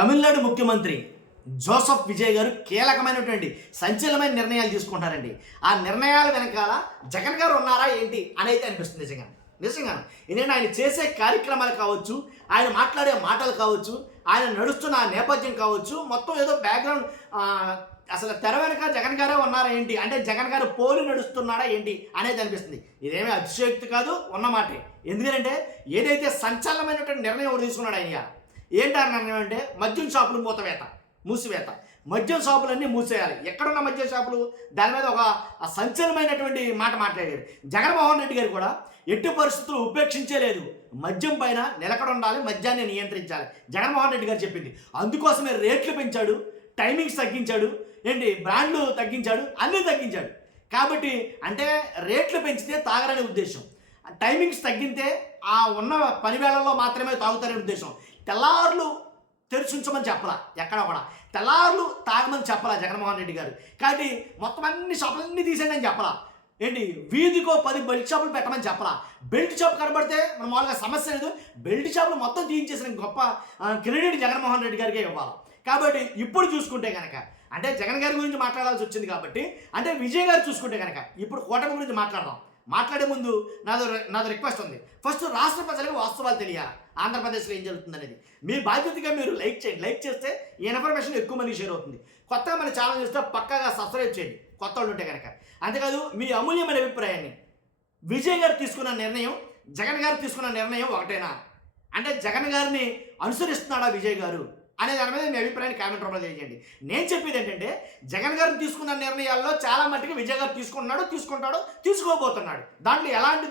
తమిళనాడు ముఖ్యమంత్రి జోసెఫ్ విజయ్ గారు కీలకమైనటువంటి సంచలనమైన నిర్ణయాలు తీసుకుంటారండి. ఆ నిర్ణయాల వెనకాల జగన్ గారు ఉన్నారా ఏంటి అని అయితే అనిపిస్తుంది నిజంగా. ఎందుకంటే ఆయన చేసే కార్యక్రమాలు కావచ్చు, ఆయన మాట్లాడే మాటలు కావచ్చు, ఆయన నడుస్తున్న నేపథ్యం కావచ్చు, మొత్తం ఏదో బ్యాక్గ్రౌండ్ అసలు తెర వెనక జగన్ గారే ఉన్నారా ఏంటి, అంటే జగన్ గారు పోలి నడుస్తున్నాడా ఏంటి అనేది అనిపిస్తుంది. ఇదేమీ అతిశయోక్తి కాదు, ఉన్నమాటే. ఎందుకంటే ఏదైతే సంచలనమైనటువంటి నిర్ణయం ఒకటి తీసుకున్నాడు ఆయన. ఏంటి ఆ నిర్ణయం అంటే మద్యం షాపులు మూసివేత. మద్యం షాపులన్నీ మూసేయాలి. ఎక్కడున్న మద్యం షాపులు దాని మీద ఒక సంచలనమైనటువంటి మాట మాట్లాడాడు జగన్మోహన్ రెడ్డి గారు. కూడా ఎట్టి పరిస్థితులు ఉపేక్షించలేదు. మద్యం పైన నిలకడ ఉండాలి, మద్యాన్ని నియంత్రించాలి జగన్మోహన్ రెడ్డి గారు చెప్పింది. అందుకోసమే రేట్లు పెంచాడు, టైమింగ్స్ తగ్గించాడు, బ్రాండ్లు తగ్గించాడు, అన్నీ తగ్గించాడు. కాబట్టి అంటే రేట్లు పెంచితే తాగరనే ఉద్దేశం, టైమింగ్స్ తగ్గితే ఆ ఉన్న పని వేళల్లో మాత్రమే తాగుతారనే ఉద్దేశం. తెల్లార్లు తెరిచుంచమని చెప్పలా, ఎక్కడ కూడా తెల్లార్లు తాగమని చెప్పలా జగన్మోహన్ రెడ్డి గారు. కాబట్టి మొత్తం అన్ని షాపులన్నీ తీసేయండి అని చెప్పలా. వీధికో 10 బెల్ట్ షాపులు పెట్టమని చెప్పలా. బెల్ట్ షాప్ కనబడితే మన మామూలుగా సమస్య లేదు, బెల్ట్ షాపులు మొత్తం తీయించేసిన గొప్ప క్రెడిట్ జగన్మోహన్ రెడ్డి గారికే ఇవ్వాలి. కాబట్టి ఇప్పుడు చూసుకుంటే కనుక అంటే జగన్ గారి గురించి మాట్లాడాల్సి వచ్చింది కాబట్టి, అంటే విజయ్ గారు చూసుకుంటే కనుక ఇప్పుడు కూటమి గురించి మాట్లాడదాం. మాట్లాడే ముందు నాది రిక్వెస్ట్ ఉంది. ఫస్ట్ రాష్ట్ర ప్రజలకు వాస్తవాలు తెలియాలి, ఆంధ్రప్రదేశ్లో ఏం జరుగుతుంది అనేది. మీ బాధ్యతగా మీరు లైక్ చేయండి. లైక్ చేస్తే ఈ ఇన్ఫర్మేషన్ ఎక్కువ మంది షేర్ అవుతుంది. కొత్తగా మన ఛానల్ చూస్తే పక్కగా సబ్స్క్రైబ్ చేయండి కొత్త వాళ్ళు ఉంటే కనుక. అంతేకాదు మీ అమూల్యమైన అభిప్రాయాన్ని, విజయ్ గారు తీసుకున్న నిర్ణయం జగన్ గారు తీసుకున్న నిర్ణయం ఒకటేనా, అంటే జగన్ గారిని అనుసరిస్తున్నాడా విజయ్ గారు అనే దాని మీద మీ అభిప్రాయాన్ని కామెంట్ రూపంలో తెలియజేయండి. నేను చెప్పేది ఏంటంటే జగన్ గారు తీసుకున్న నిర్ణయాల్లో చాలా మట్టుకు విజయ్ గారు తీసుకుంటున్నాడు, తీసుకుంటాడు, తీసుకోబోతున్నాడు. దాంట్లో ఎలాంటి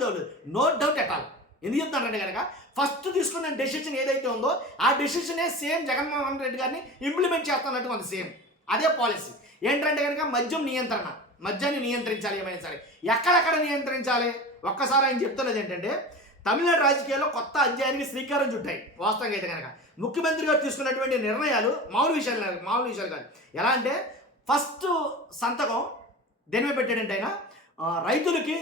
నో డౌట్ ఎట్ ఆల్. ఎందుకు చెప్తున్నారంటే కనుక ఫస్ట్ తీసుకున్న డెసిషన్ ఏదైతే ఉందో ఆ డెసిషనే సేమ్ జగన్మోహన్ రెడ్డి గారిని ఇంప్లిమెంట్ చేస్తున్నట్టు ఉంది. సేమ్ అదే పాలసీ. ఏంటంటే కనుక మద్యాన్ని నియంత్రించాలి. ఏమైనా సరే ఎక్కడెక్కడ నియంత్రించాలి. ఒక్కసారి ఆయన చెప్తున్నది ఏంటంటే తమిళనాడు రాజకీయాల్లో కొత్త అధ్యాయానికి శ్రీకారం చుట్టాయి. వాస్తవంగా అయితే కనుక ముఖ్యమంత్రి గారు తీసుకున్నటువంటి నిర్ణయాలు మామూలు విషయాలు కాదు. ఎలా అంటే ఫస్ట్ సంతకం దేని మీద పెట్టాడంటే ఆయన రైతులకి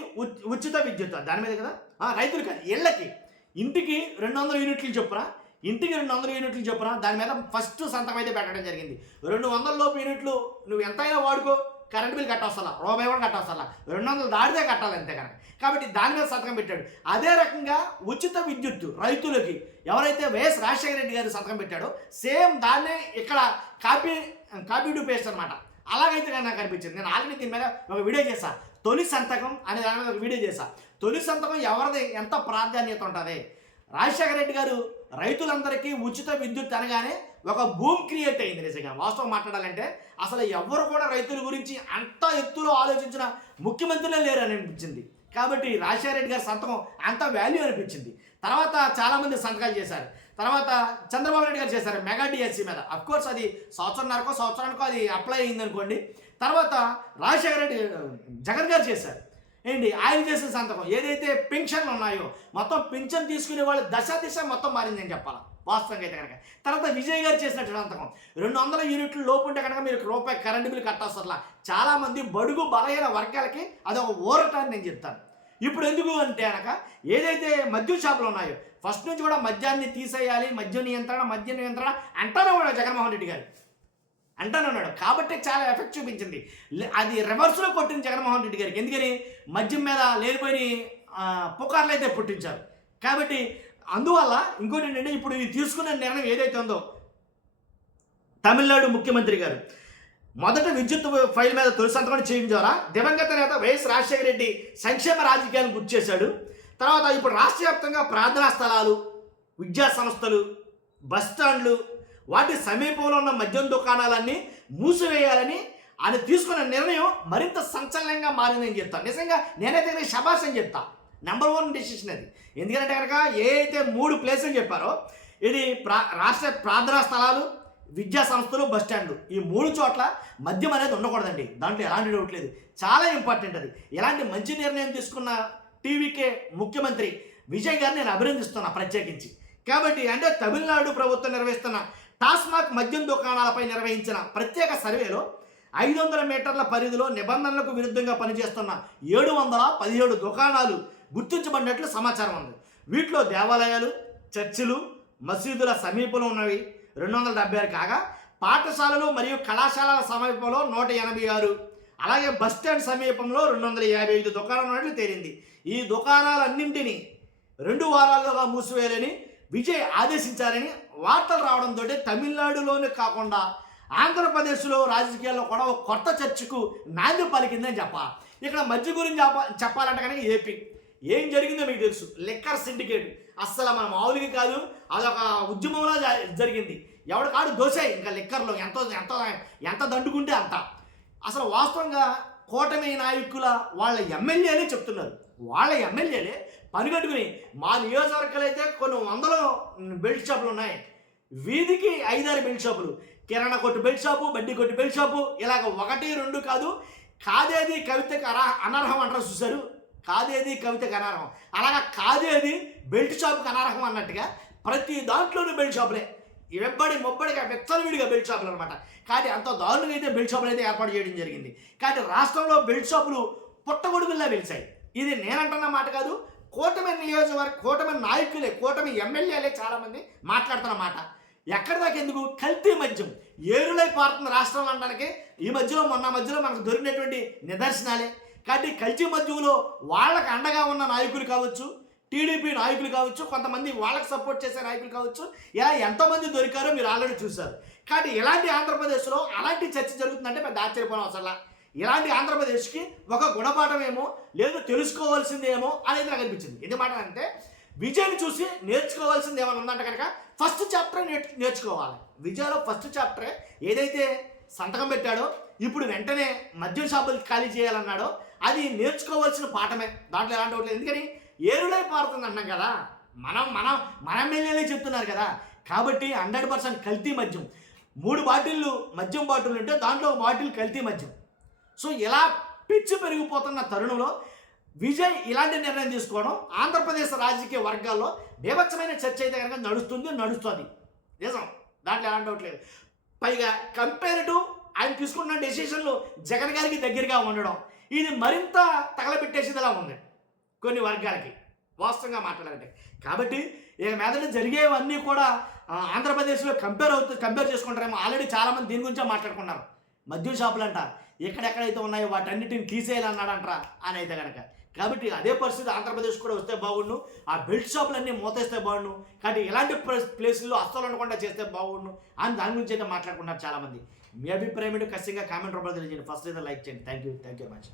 ఉచిత విద్యుత్ దాని మీద కదా, రైతులకి ఇళ్ళకి ఇంటికి 200 యూనిట్లు చొప్పున, దాని మీద ఫస్ట్ సంతకం అయితే పెట్టడం జరిగింది. 200 లోపు యూనిట్లు నువ్వు ఎంతైనా వాడుకో, కరెంట్ బిల్ కట్టవసలా, రూపాయి కూడా కట్టవసలా, 200 దాటితే కట్టాలి అంతే కనుక. కాబట్టి దాని మీద సంతకం పెట్టాడు. అదే రకంగా ఉచిత విద్యుత్తు రైతులకి ఎవరైతే వైఎస్ రాజశేఖర రెడ్డి గారు సంతకం పెట్టాడో సేమ్ దాన్నే ఇక్కడ కాపీ టు పేస్ట్ అనమాట. అలాగైతే కానీ నాకు అనిపించింది. నేను ఆల్రెడీ దీని మీద ఒక వీడియో చేశా, తొలి సంతకం అనే దాని మీద ఒక వీడియో చేశా. తొలి సంతకం ఎవరిది ఎంత ప్రాధాన్యత ఉంటుంది. రాజశేఖర రెడ్డి గారు రైతులందరికీ ఉచిత విద్యుత్ అనగానే ఒక భూమి క్రియేట్ అయింది. నిజంగా వాస్తవం మాట్లాడాలంటే అసలు ఎవరు కూడా రైతుల గురించి అంత ఎత్తులో ఆలోచించిన ముఖ్యమంత్రులే లేరు అని అనిపించింది. కాబట్టి రాజశేఖర రెడ్డి గారి సంతకం అంత వాల్యూ అనిపించింది. తర్వాత చాలామంది సంతకాలు చేశారు. తర్వాత చంద్రబాబు నాయుడు గారు చేశారు మెగా డిఎస్సి మీద. అఫ్కోర్స్ అది సంవత్సరానికో అది అప్లై అయింది అనుకోండి. తర్వాత రాజశేఖర రెడ్డి జగన్ గారు చేశారు. ఆయన చేసిన సంతకం ఏదైతే పెన్షన్లు ఉన్నాయో మొత్తం పెన్షన్ తీసుకునే వాళ్ళు దిశ మొత్తం మారిందని చెప్పాలి వాస్తవంగా అయితే కనుక. తర్వాత విజయ్ గారు చేసినట్టు సంతకం 200 యూనిట్లు లోపు ఉంటే కనుక మీరు రూపాయి కరెంటు బిల్లు కట్టాల్సలా. చాలామంది బడుగు బలహీన వర్గాలకి అది ఒక ఊరట అని నేను చెప్తాను. ఇప్పుడు ఎందుకు అంటే కనుక ఏదైతే మద్యం షాపులు ఉన్నాయో ఫస్ట్ నుంచి కూడా మద్యాన్ని తీసేయాలి, మద్య నియంత్రణ అంటానే ఉన్నాడు జగన్మోహన్ రెడ్డి గారు, అంటానే ఉన్నాడు. కాబట్టి చాలా ఎఫెక్ట్ చూపించింది. అది రివర్స్లో కొట్టింది జగన్మోహన్ రెడ్డి గారికి. ఎందుకని మద్యం మీద లేనిపోయిన పుకార్లు అయితే పుట్టించారు. కాబట్టి అందువల్ల ఇంకోటి ఏంటంటే ఇప్పుడు ఇది తీసుకున్న నిర్ణయం ఏదైతే ఉందో తమిళనాడు ముఖ్యమంత్రి గారు మొదట విద్యుత్ ఫైల్ మీద తొలి సంతకం చేయడం ద్వారా దివంగత నేత వైఎస్ రాజశేఖర రెడ్డి సంక్షేమ రాజకీయాలను గుర్తు చేశాడు. తర్వాత ఇప్పుడు రాష్ట్ర వ్యాప్తంగా ప్రార్థనా స్థలాలు, విద్యా సంస్థలు, బస్టాండ్లు, వాటి సమీపంలో ఉన్న మద్యం దుకాణాలన్నీ మూసివేయాలని ఆయన తీసుకున్న నిర్ణయం మరింత సంచలనంగా మారిందని చెప్తాను. నిజంగా నేనైతే శభాష్ అని చెప్తా. నెంబర్ 1 డెసిషన్ అది. ఎందుకంటే కనుక ఏ అయితే 3 ప్లేసులు చెప్పారో ఇది రాష్ట్ర ప్రార్థనా స్థలాలు, విద్యా సంస్థలు, బస్టాండ్లు, ఈ 3 చోట్ల మద్యం అనేది ఉండకూడదండి. దాంట్లో ఎలాంటి డౌట్ లేదు. చాలా ఇంపార్టెంట్ అది. ఎలాంటి మంచి నిర్ణయం తీసుకున్న టీవీకే ముఖ్యమంత్రి విజయ్ గారిని నేను అభినందిస్తున్నా ప్రత్యేకించి. కాబట్టి అంటే తమిళనాడు ప్రభుత్వం నిర్వహిస్తున్న టాస్మాక్ మద్యం దుకాణాలపై నిర్వహించిన ప్రత్యేక సర్వేలో 500 మీటర్ల పరిధిలో నిబంధనలకు విరుద్ధంగా పనిచేస్తున్న 717 దుకాణాలు గుర్తించబడినట్లు సమాచారం ఉంది. వీటిలో దేవాలయాలు, చర్చిలు, మసీదుల సమీపంలో ఉన్నవి, 276 కాగా పాఠశాలలు మరియు కళాశాలల సమీపంలో 186, అలాగే బస్టాండ్ సమీపంలో 255 దుకాణాలు ఉన్నట్లు తేలింది. ఈ దుకాణాలన్నింటినీ 2 వారాల్లోగా మూసివేయాలని విజయ్ ఆదేశించారని వార్తలు రావడంతో తమిళనాడులోనే కాకుండా ఆంధ్రప్రదేశ్లో రాజకీయాల్లో కూడా ఒక కొత్త చర్చకు నాంది పలికిందని చెప్పాలి. ఇక్కడ మధ్య గురించి చెప్పాలంటే కనుక ఏపీ ఏం జరిగిందో మీకు తెలుసు. లిక్కర్ సిండికేట్ అస్సలు మన మామూలుగా కాదు, అదొక ఉద్యమంలో జరిగింది. ఎవడు కాడు దోసాయి ఇంకా లిక్కర్లో ఎంత దండుకుంటే అంత. అసలు వాస్తవంగా కూటమి నాయకుల వాళ్ళ ఎమ్మెల్యేలే చెప్తున్నారు. వాళ్ళ ఎమ్మెల్యేలే పనిగట్టుకుని మా నియోజకవర్గాలు అయితే కొన్ని 100 బెల్ట్ షాపులు ఉన్నాయి, వీధికి 5-6 బెల్ట్ షాపులు, కిరాణా కొట్టు బెల్ట్ షాపు, బడ్డీ కొట్టు బెల్ట్ షాపు, ఇలాగ 1-2 కాదు. కాదేది కవితకు అనర్హం అంటారు చూశారు, కాదేది కవితకు అనర్హం, అలాగా కాదేది బెల్ట్ షాపుకి అనర్హం అన్నట్టుగా ప్రతి దాంట్లోనూ బెల్ట్ షాపులే, మొబ్బడిగా విచ్చలవిడిగా బెల్ట్ షాపులు అనమాట. కాబట్టి అంత దారుణంగా అయితే బెల్ట్ షాపులు అయితే ఏర్పాటు చేయడం జరిగింది. కాబట్టి రాష్ట్రంలో బెల్ట్ షాపులు పుట్టగొడుగుల్లా వెలిచాయి. ఇది నేనంటున్న మాట కాదు, కూటమి కూటమి నాయకులే, కూటమి ఎమ్మెల్యేలే చాలామంది మాట్లాడుతున్న మాట. ఎక్కడి దాకా ఎందుకు, కల్తీ మద్యం ఏరులై పారుతున్న రాష్ట్రంలో అనడానికి ఈ మధ్యలో మనకు దొరికినటువంటి నిదర్శనాలే. కాబట్టి కల్తీ మద్యంలో వాళ్ళకి అండగా ఉన్న నాయకులు కావచ్చు, టీడీపీ నాయకులు కావచ్చు, కొంతమంది వాళ్ళకి సపోర్ట్ చేసే నాయకులు కావచ్చు, ఇలా ఎంతోమంది దొరికారో మీరు ఆల్రెడీ చూశారు. కాబట్టి ఇలాంటి ఆంధ్రప్రదేశ్లో అలాంటి చర్చ జరుగుతుందంటే పెద్ద ఆశ్చర్యపోవడం అవసరం. ఇలాంటి ఆంధ్రప్రదేశ్కి ఒక గుణపాఠమేమో లేదు తెలుసుకోవాల్సిందేమో అనేది నాకు అనిపించింది. ఎందుమాట అంటే విజయ్ని చూసి నేర్చుకోవాల్సింది ఏమైనా ఉందంటే కనుక ఫస్ట్ చాప్టర్ నేర్చుకోవాలి. విజయ్లో ఫస్ట్ చాప్టరే ఏదైతే సంతకం పెట్టాడో, ఇప్పుడు వెంటనే మద్యం షాపులు ఖాళీ చేయాలన్నాడో అది నేర్చుకోవాల్సిన పాఠమే. దాంట్లో ఎలాంటి ఒకటి లేదు. ఎందుకని ఏరులై పారుతుంది అన్నాం కదా, మన ఎమ్మెల్యేలే చెప్తున్నారు కదా. కాబట్టి 100% కల్తీ మద్యం, 3 బాటిళ్ళు మద్యం బాటిల్ ఉంటే దాంట్లో 1 బాటిల్ కల్తీ మద్యం. సో ఇలా పిచ్చి పెరిగిపోతున్న తరుణంలో విజయ్ ఇలాంటి నిర్ణయం తీసుకోవడం ఆంధ్రప్రదేశ్ రాజకీయ వర్గాల్లో బీభత్సమైన చర్చ అయితే కనుక నడుస్తుంది నిజం, దాంట్లో ఎలాంటి ఒకటి లేదు. పైగా కంపేర్ టు ఆయన తీసుకున్న డెసిషన్లు జగన్ గారికి దగ్గరగా ఉండడం, ఇది మరింత తగలబెట్టేసేదిలా ఉంది కొన్ని వర్గాలకి వాస్తవంగా మాట్లాడాలంటే. కాబట్టి ఇక మీదట జరిగేవన్నీ కూడా ఆంధ్రప్రదేశ్లో కంపేర్ చేసుకుంటారేమో. ఆల్రెడీ చాలామంది దీని గురించే మాట్లాడుకున్నారు. మద్యం షాపులు అంట ఎక్కడెక్కడైతే ఉన్నాయో వాటన్నిటిని తీసేయాలన్నాడంటారా అని అయితే కనుక. కాబట్టి అదే పరిస్థితి ఆంధ్రప్రదేశ్ కూడా వస్తే బాగుండు, ఆ బెల్ట్ షాపులన్నీ మూతేస్తే బాగుండు. కాబట్టి ఇలాంటి ప్లేసుల్లో అస్సలు ఉండకుండా చేస్తే బాగుండు అని దాని గురించి అయితే మాట్లాడుకున్నారు చాలామంది. మీ అభిప్రాయం ఏంటో ఖచ్చితంగా కామెంట్ రూపంలో తెలియజేయండి. ఫస్ట్ అయితే లైక్ చేయండి. Thank you much.